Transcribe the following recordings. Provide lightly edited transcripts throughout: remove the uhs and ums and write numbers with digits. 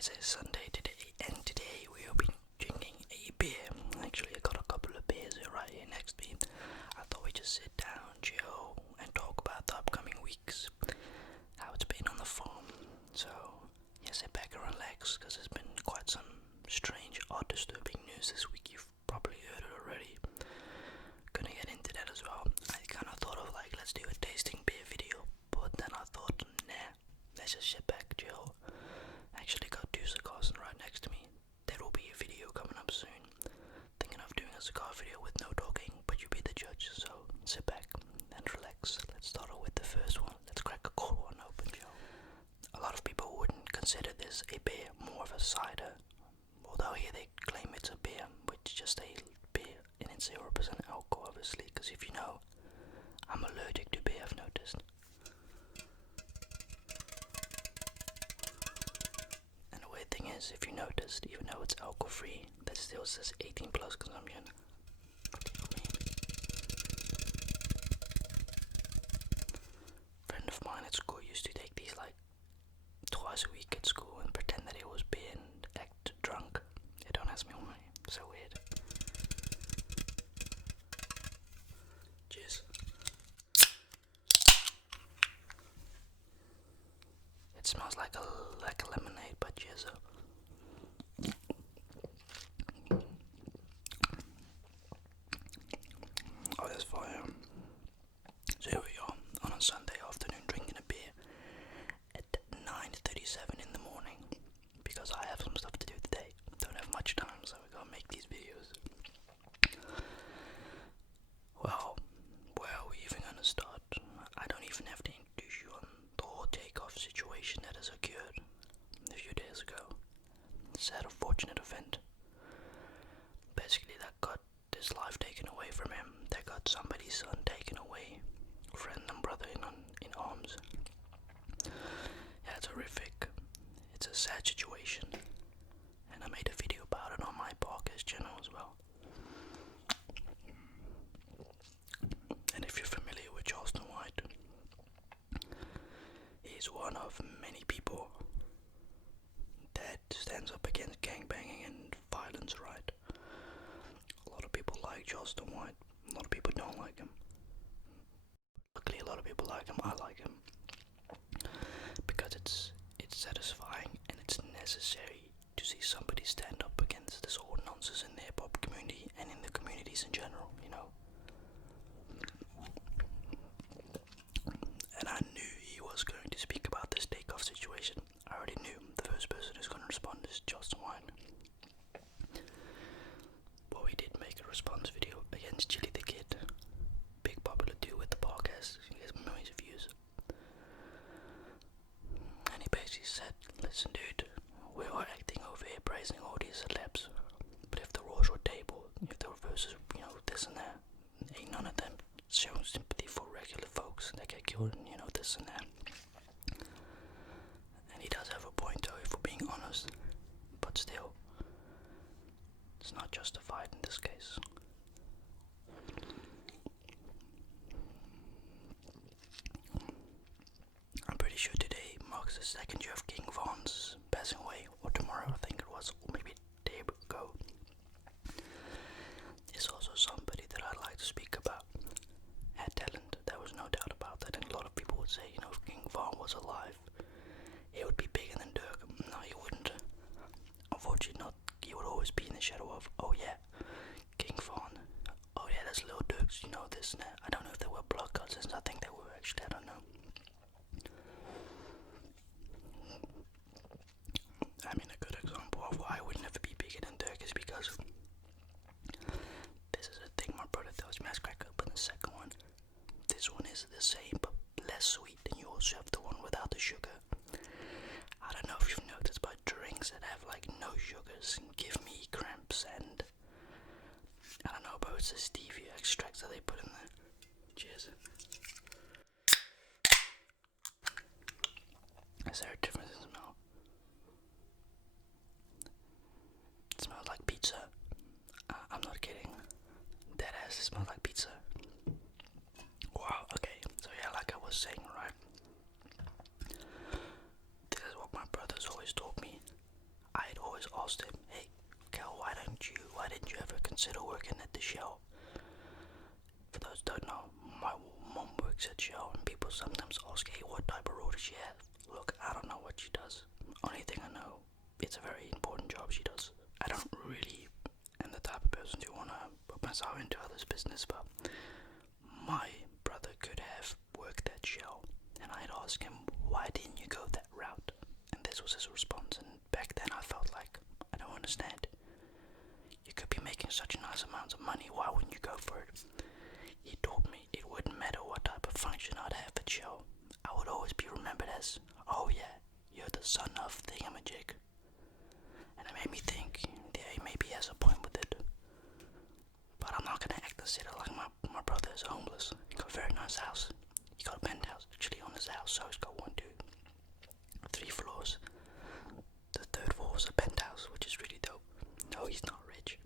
is a Sunday today, and today we will be drinking a beer. Actually, I got a couple of beers right here next to me. I thought we'd just sit down, chill, and talk about the upcoming weeks, how it's been on the farm. So, yeah, sit back and relax, because there's been quite some strange or disturbing news this week. You've probably heard it already. Gonna get into that as well. I kind of thought of let's do a tasting beer video, but then I thought, nah, let's just sit back, chill. Actually got 2 cigars right next to me. There will be a video coming up soon. Thinking of doing a cigar video with no talking, but you be the judge, so sit back and relax. Let's start off with the first one. Let's crack a cold one open, Joe. A lot of people wouldn't consider this a beer, more of a cider. Although here they claim it's a beer, which is just a beer and it's 0% alcohol, obviously, because if you know, I'm allergic to beer, I've noticed. And the weird thing is, if you noticed, even though it's alcohol free, that still says 18 plus consumption. What do you mean? A friend of mine at school used to take these twice a week at school and pretend that it was beer and act drunk. They don't ask me why. So weird. Cheers. It smells like a lemonade, but cheers up. Oh, that's fire. So here we are on a Sunday afternoon drinking a beer at 9:37 in the morning because I have some stuff to do today. Don't have much time, so we gotta make these videos. Well, where are we even gonna start? I don't even have to introduce you on the whole Takeoff situation that has occurred a few days ago. Sad, unfortunate event. Basically, that got his life taken away from him. That got somebody's son taken away, friend and brother in arms. Yeah, it's horrific. It's a sad situation, and I made a video about it on my podcast channel as well. And if you're familiar with Charleston White, he's one of many people that stands up against gangbanging and violence, right? A lot of people like Charleston White. A lot of people don't like him. Luckily, a lot of people like him. I like him because it's satisfying and it's necessary to see somebody stand up against this whole nonsense in the hip hop community and in the communities in general, you know. And I knew he was going to speak about this Takeoff situation. I already knew the first person who's going to respond is Charleston White. But we did make a response video against Chili the Kid. Big popular dude with the podcast. He gets millions of views. And he basically said, listen dude, we are acting over here praising all these celebs. But if the Raw Short table, if the versus, this and that, ain't none of them showing sympathy for regular folks that get killed and, this and that. And he does have a point though, if we're being honest. But still, it's not justified in this case. I'm pretty sure today marks the 2nd year of King Von's passing away, or tomorrow I think it was, or maybe a day ago. He's also somebody that I'd like to speak about. Had talent, there was no doubt about that, and a lot of people would say, King Von consider working at the show. For those who don't know, my mom works at Shell, and people sometimes ask, hey, what type of role does she have? Look, I don't know what she does. Only thing I know, it's a very important job she does. I don't really am the type of person who want to put myself into others' business, but my brother could have worked at Shell, and I'd ask him, why didn't you go that route? And this was his response, and back then I felt like, I don't understand. You could be making such nice amounts of money, why wouldn't you go for it? He told me it wouldn't matter what type of function I'd have at Shell. I would always be remembered as, oh yeah, you're the son of Thingamajig. And it made me think, yeah, maybe he has a point with it. But I'm not gonna act and sit like my brother is homeless. He got a very nice house. He got a penthouse actually on his house, so he's got 1, 2, 3 floors. The 3rd floor is a penthouse, which is really dope. No, he's not rich.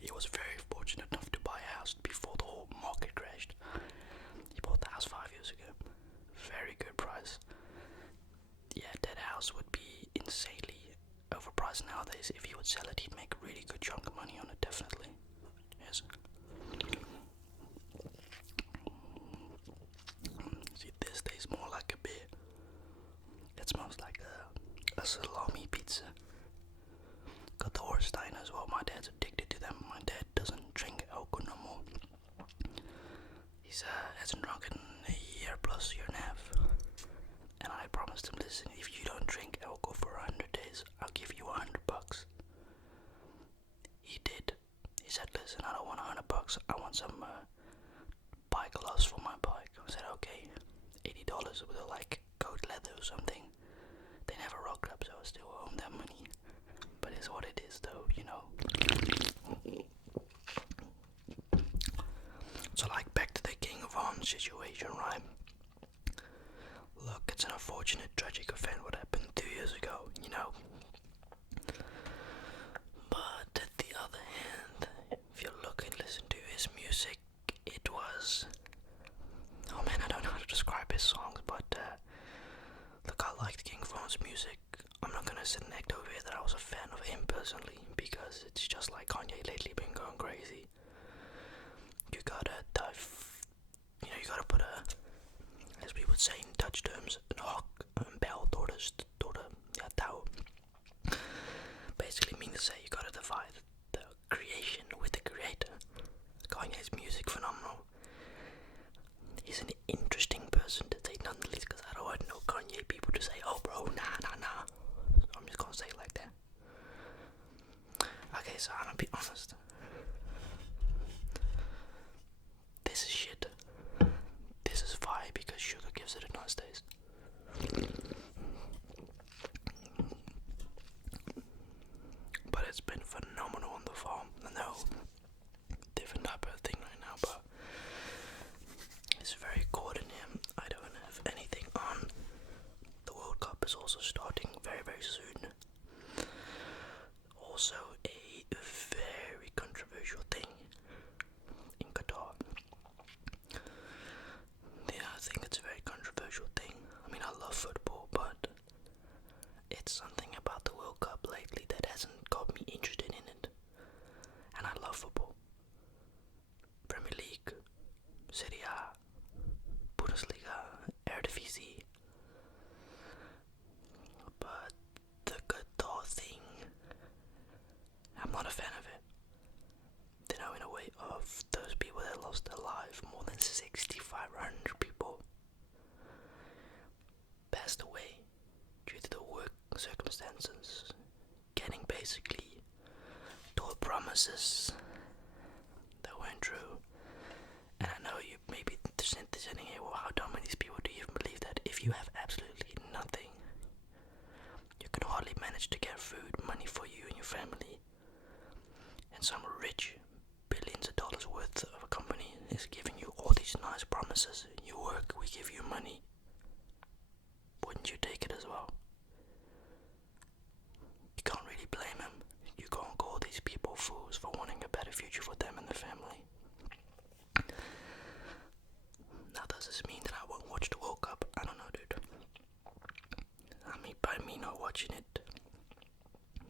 He was very fortunate enough to buy a house before the whole market crashed. He bought the house 5 years ago. Very good price. Yeah, that house would be insanely overpriced nowadays. If he would sell it, he'd make a really good chunk of money on it, definitely. Yes. See, this tastes more like a beer. It smells like a salami pizza. Got the Orstein as well. My dad's addicted to them. My dad doesn't drink alcohol no more. He's hasn't drunk in a year plus, year and a half. And I promised him, listen, if you don't drink alcohol for 100 days, I'll give you $100. He did. He said, listen, I don't want $100. I want some bike gloves for my bike. I said, okay, $80 with like goat leather or something. They never rocked up, so I still owe them that money. But it's what it is, though, you know. So, like, back to the King of Arms situation, right? Look, it's an unfortunate, tragic event what happened 2 years ago, you know. But at the other hand, if you look and listen to his music, it was... Oh man, I don't know how to describe his songs, but look, I liked King of Arms' music. I'm not gonna sit and act over here that I was a fan of him personally, because it's just like Kanye lately been going crazy. You gotta you gotta put a, as we would say in Dutch terms, een hak, een bel door de touw. Basically means to say you gotta divide the creation with the creator. Kanye's music phenomenal. He's an interesting person to take nonetheless, because I don't want no Kanye people to say, oh bro, nah. So I'm just gonna say it like that. Okay, so I'm gonna be honest. This is shit. This is fire because sugar gives it a nice taste. But it's been phenomenal on the farm. I know, different type of thing right now, but it's very cold in here. I don't have anything on. The World Cup is also starting very, very soon. Also a very controversial thing in Qatar. Yeah, I think it's a very controversial thing. I mean, I love football, but it's something about the World Cup lately that hasn't got me interested in it. And I love football. Premier League, Serie A, Bundesliga, Eredivisie. But the Qatar thing, I'm not a fan of it. You know, in a way, of those people that lost their life, more than 6,500 people passed away due to the work circumstances, getting basically told promises that weren't true. And I know you may be sitting here, well, how dumb are these people? Do you even believe that? If you have absolutely nothing, you can hardly manage to get food, money for you and your family, and some rich billions of dollars worth of a company is giving you all these nice promises. You work, we give you money. Wouldn't you take it as well? You can't really blame them. You can't call these people fools for wanting a better future for them and their family. Now, does this mean that I won't watch the World Cup? I don't know, dude. I mean, by me not watching it,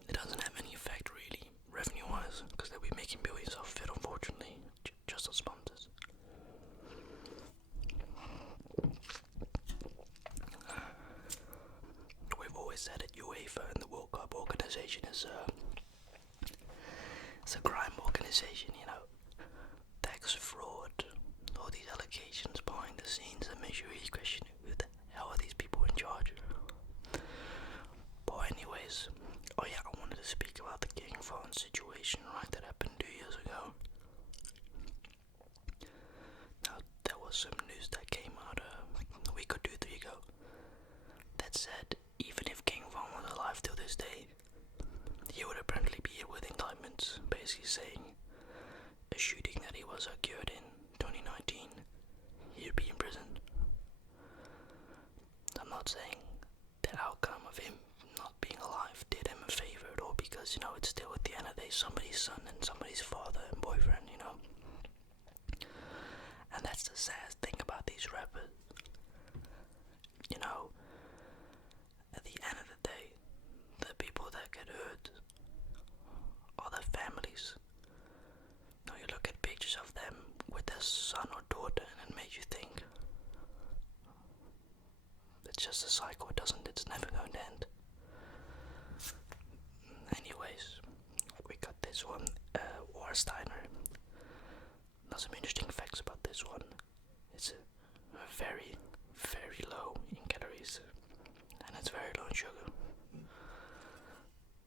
it doesn't have any effect really. revenue-wise, because they'll be making billions off of it, unfortunately, just on sponsors. We've always said that UEFA and the World Cup organization is it's a crime organization, you know. Tax fraud, all these allegations behind the scenes that makes you really question who the hell are these people in charge. But anyways, oh yeah, I wanted to speak about the King Phone situation, right, that happened 2 years ago. Now, there was some news that came out a week or 2-3 ago that said even if King Phone was alive till this day, he would apparently be hit with indictments, basically saying a shooting that he was occurred in 2019, he'd be in prison. I'm not saying the outcome of him not being alive did him a favor at all, because, you know, it's still at the end of the day somebody's son and somebody's father and boyfriend, you know. And that's the sad thing about these rappers. You know, at the end of the day, the people that get hurt are their families. Now you look at pictures of them with their son or daughter and it makes you think it's just a cycle, it's never going to end. Anyways, we got this one, Warsteiner. Now some interesting facts about this one. It's very, very low in calories and it's very low in sugar.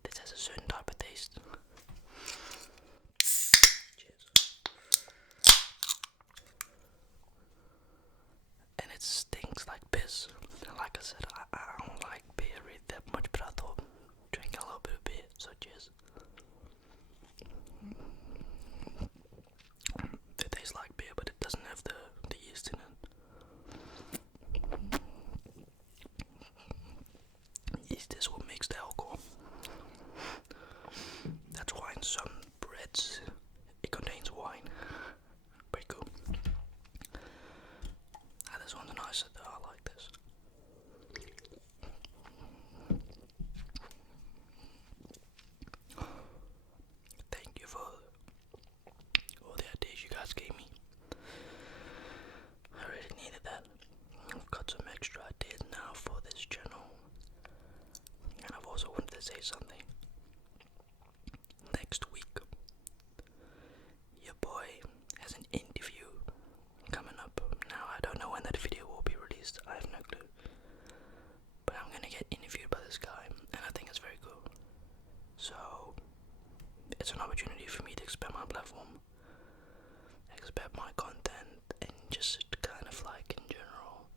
This has a certain type of taste. Cheers. And it stinks like piss. Like I said, I don't like beer really that much, but I thought drinking a little bit of beer, so cheers. It tastes like beer, but it doesn't have the yeast in it. Yeast is what makes the alcohol. That's why in some breads it contains wine. Pretty cool. This one's nicer though, I like this. Thank you for all the ideas you guys gave me. I really needed that. I've got some extra ideas now for this channel. And I've also wanted to say something. Next week, your boy has an interview coming up. Now, I don't know when that video will be released. I have no clue. But I'm gonna get interviewed by this guy, and I think it's very cool. So, it's an opportunity for me to expand my platform, expand my content, and just kind of like in general,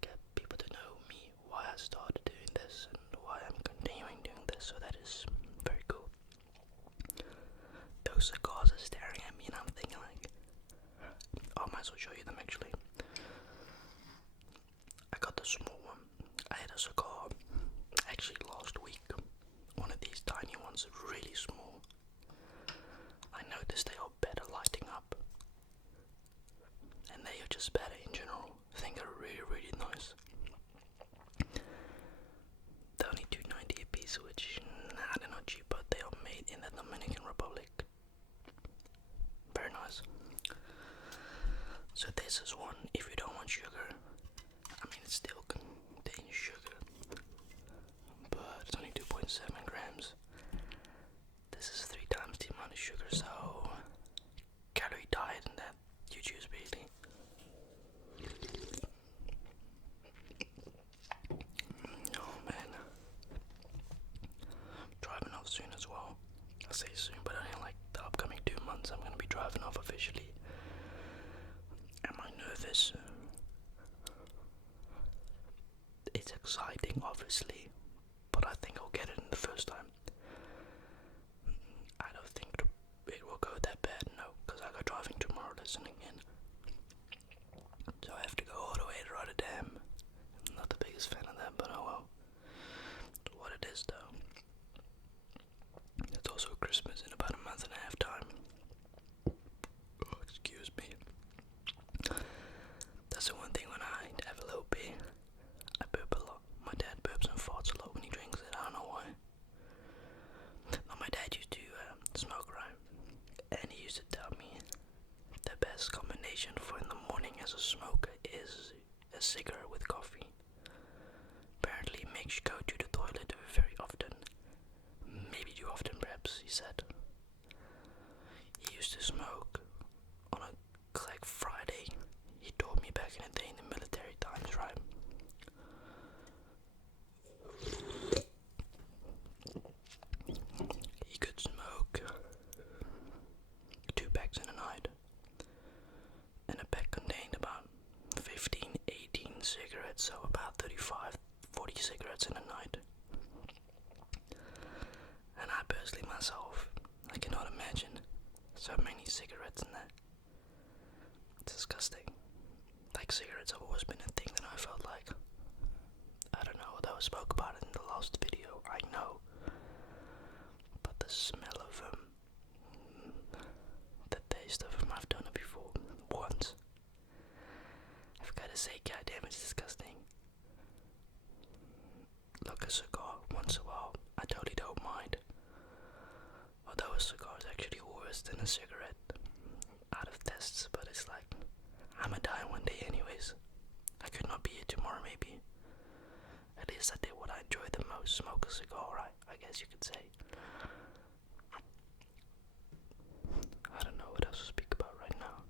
get people to know me, why I started doing this, and why I'm continuing doing this. So that is very cool. Those cigars are staring at me, and I'm thinking like, oh, I might as well show you them actually. I got the small one. I had a cigar actually last week. One of these tiny ones, really small. I noticed they are better lighting up. And they are just better in general. I think they're really, really nice. They're only $2.90 a piece, which, they're not cheap, but they are made in the Dominican Republic. Very nice. So this is one, if you don't want sugar, I mean it still contains sugar, but it's only 2.7 grams. This is 3 times the amount of sugar, so calorie diet and that you choose basically. Oh man. Driving off soon as well. I say soon, but in like the upcoming 2 months I'm gonna be driving off officially. Am I nervous? It's exciting, obviously, but I think I'll get it in the first time. I don't think it will go that bad, no, because I go driving tomorrow listening in. So I have to go all the way to Rotterdam. I'm not the biggest fan of that, but oh well. It's what it is, though. It's also Christmas in about a month and a half time. Oh, excuse me. That's the one thing when I have a little bit, I burp a lot. My dad burps and farts a lot when he drinks it. I don't know why. Now, my dad used to makes you go to the toilet very often. Maybe too often, perhaps, he said. He used to smoke on a like Friday. He told me back in the day in the military times, right? He could smoke 2 packs in a night, and a pack contained about 15, 18 cigarettes, so about 35, 40 cigarettes in a night. And I personally myself, I cannot imagine so many cigarettes in there. It's disgusting. Like, cigarettes have always been a thing that I felt like, I don't know, though I spoke about it in the last video, I know. But the smell of them, the taste of them, I've done it before, once. I've gotta say, goddamn, it's disgusting. Look, a cigar, once in a while, I totally don't mind. Although a cigar is actually worse than a cigarette, out of tests, but it's like, I'ma die one day anyways. I could not be here tomorrow, maybe. At least I did what I enjoy the most, smoke a cigar, right? I guess you could say. I don't know what else to speak about right now.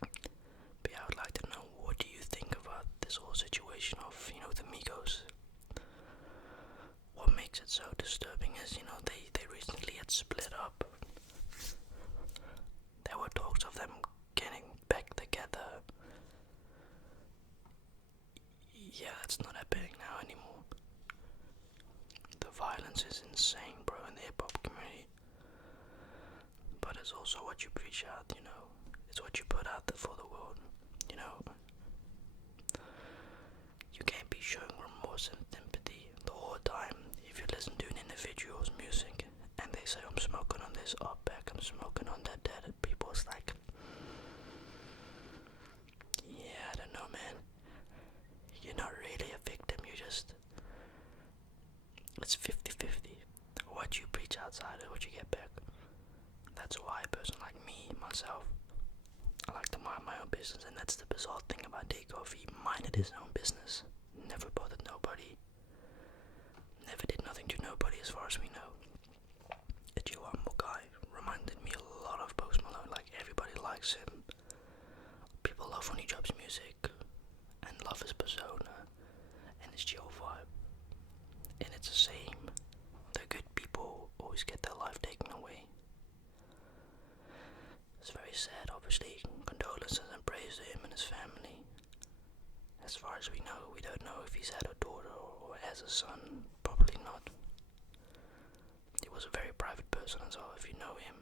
But yeah, I would like to know, what do you think about this whole situation of, the Migos? What makes it so disturbing is, they recently had split up. There were talks of them getting back together. Yeah, that's not happening now anymore. The violence is insane, bro, in the hip-hop community. But it's also what you preach out, It's what you put out there for the world, You can't be showing remorse and sympathy the whole time if you listen to an individual's music and they say, I'm smoking on this up back, I'm smoking on that. People's like, yeah, I don't know, man. You're not really a victim, it's 50-50. What you preach outside is what you get back. That's why a person like me, myself, I like to mind my own business, and that's the bizarre thing about Takeoff. He minded his own business, never bothered nobody, never did nothing to nobody as far as we know. A chill, humble guy, reminded me a lot of Post Malone, like everybody likes him. People love when he drops music, and love his persona, and his chill vibe. And it's the same, the good people always get their life taken away. It's very sad, obviously. Condolences and praise to him and his family. As far as we know, we don't know if he's had a daughter or has a son. Probably not. He was a very private person as well. If you know him,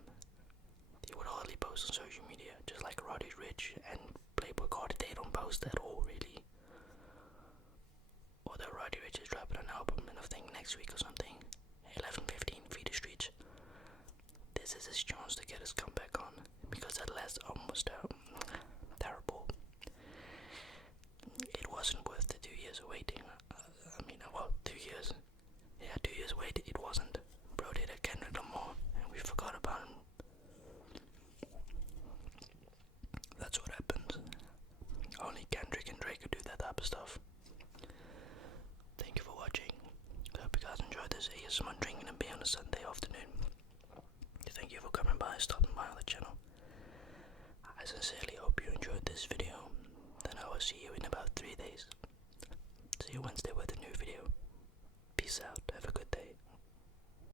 he would hardly post on social media, just like Roddy Ricch and Playboy Cardi. They don't post at all, really. Although Roddy Ricch is dropping an album, and I think next week or something, 11:15, Feed the Streets. This is his chance to get his comeback on, because that last album was terrible. It wasn't worth the 2 years of waiting. 2 years. Yeah, 2 years wait, it wasn't. Bro did a Kendrick Lamar, and we forgot about him. That's what happens. Only Kendrick and Drake could do that type of stuff. Thank you for watching. I hope you guys enjoyed this ASMR drinking and beer on a Sunday afternoon. Thank you for coming by and stopping by on the channel. I sincerely hope you enjoyed this video. Then I will see you in about 3 days.